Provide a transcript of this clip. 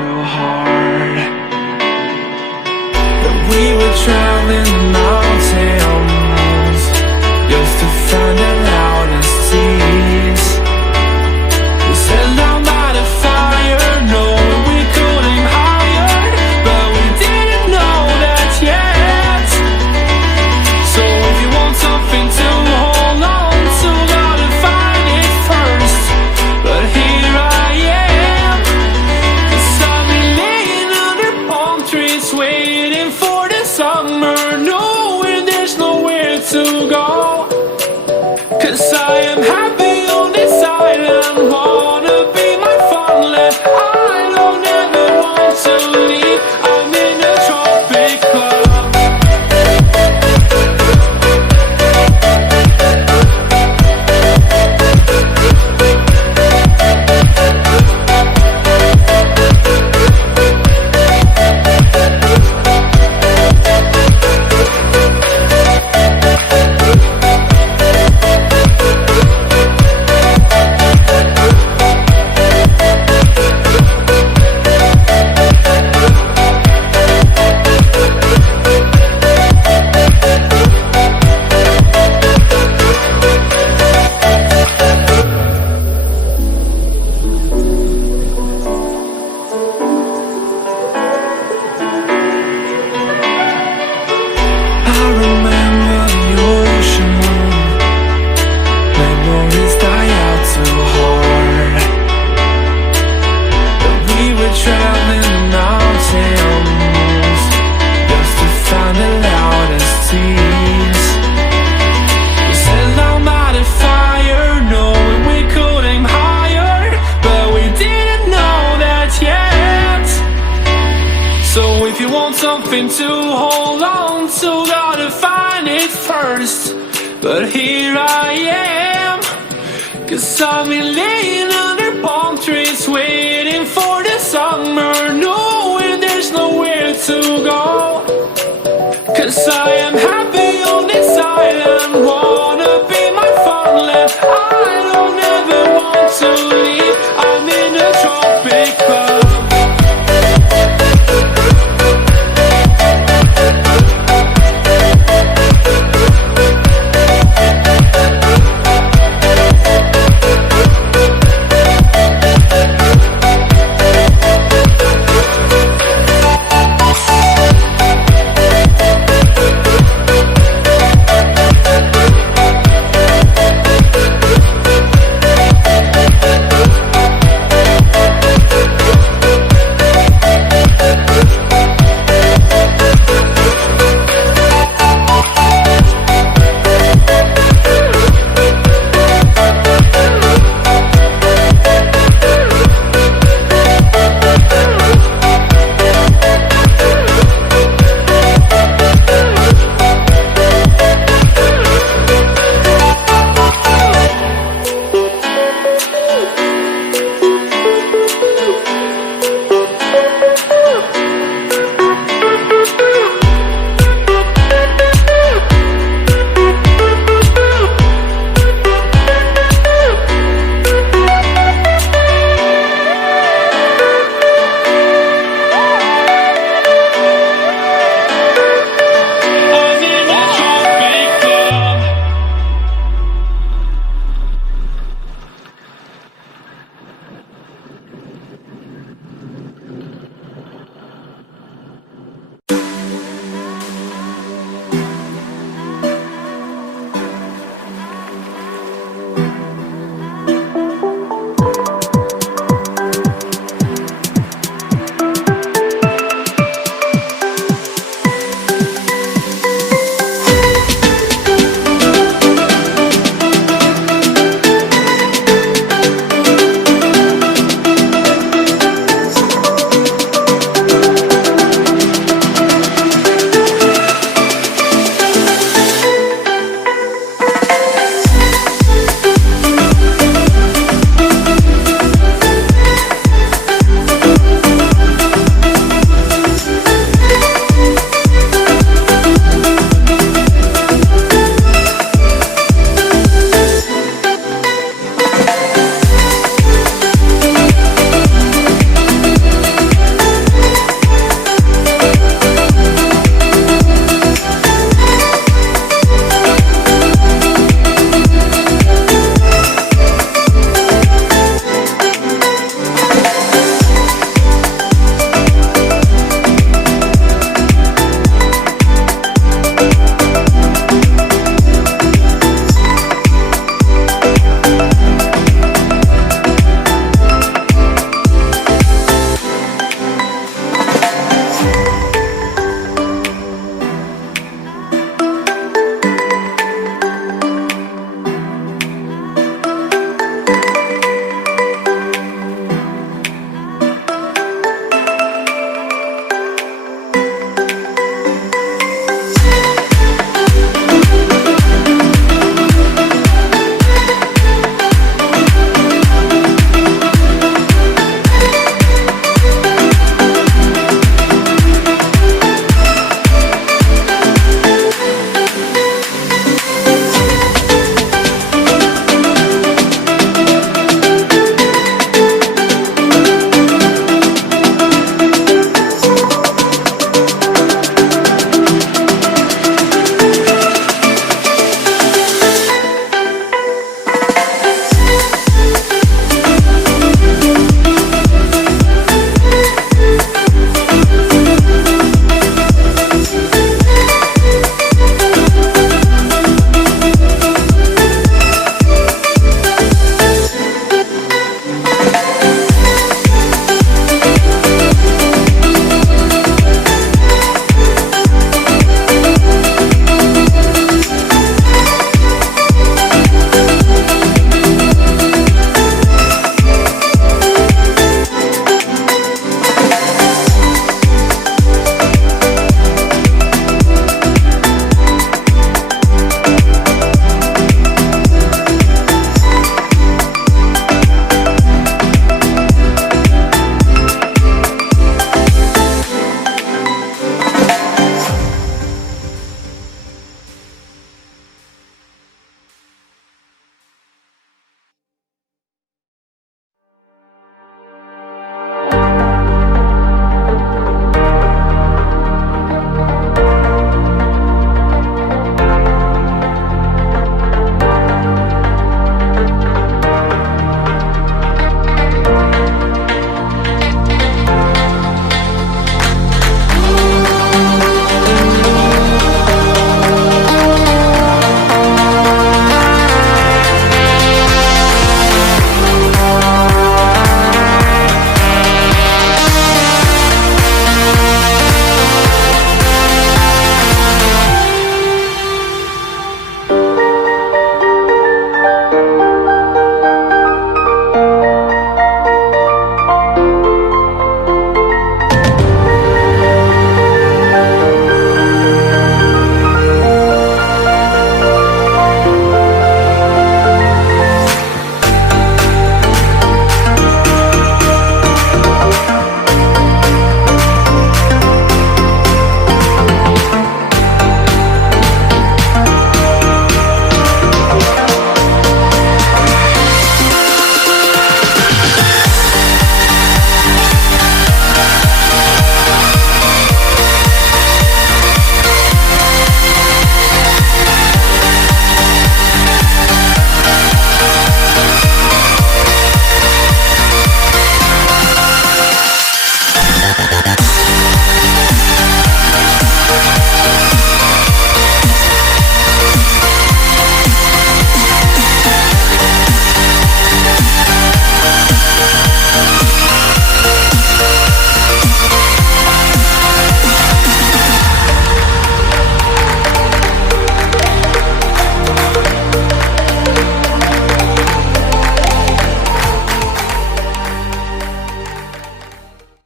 too hard. That we were traveling the mountains just to find the loudest tears. We set down by the fire, knowing we could aim higher, but we didn't know that yet. So if you want something to hold on to, gotta find it first. But here I am, 'cause I've been laying under palm trees, waiting for the summer, knowing there's nowhere to go. 'Cause I am happy on this island, wanna be my farmland. I don't ever want to leave, I'm in a tropic club. I remember the ocean, memories die out too hard. But we were traveling the mountains just to find the loudest tears. We sat down by the fire, knowing we could aim higher, but we didn't know that yet. So if you want something to hold on to, gotta find it first. But here I am, 'cause I've been laying under palm trees, waiting for the summer, knowing there's nowhere to go. 'Cause I am happy on this island, wanna be my farmland. I don't ever want to leave,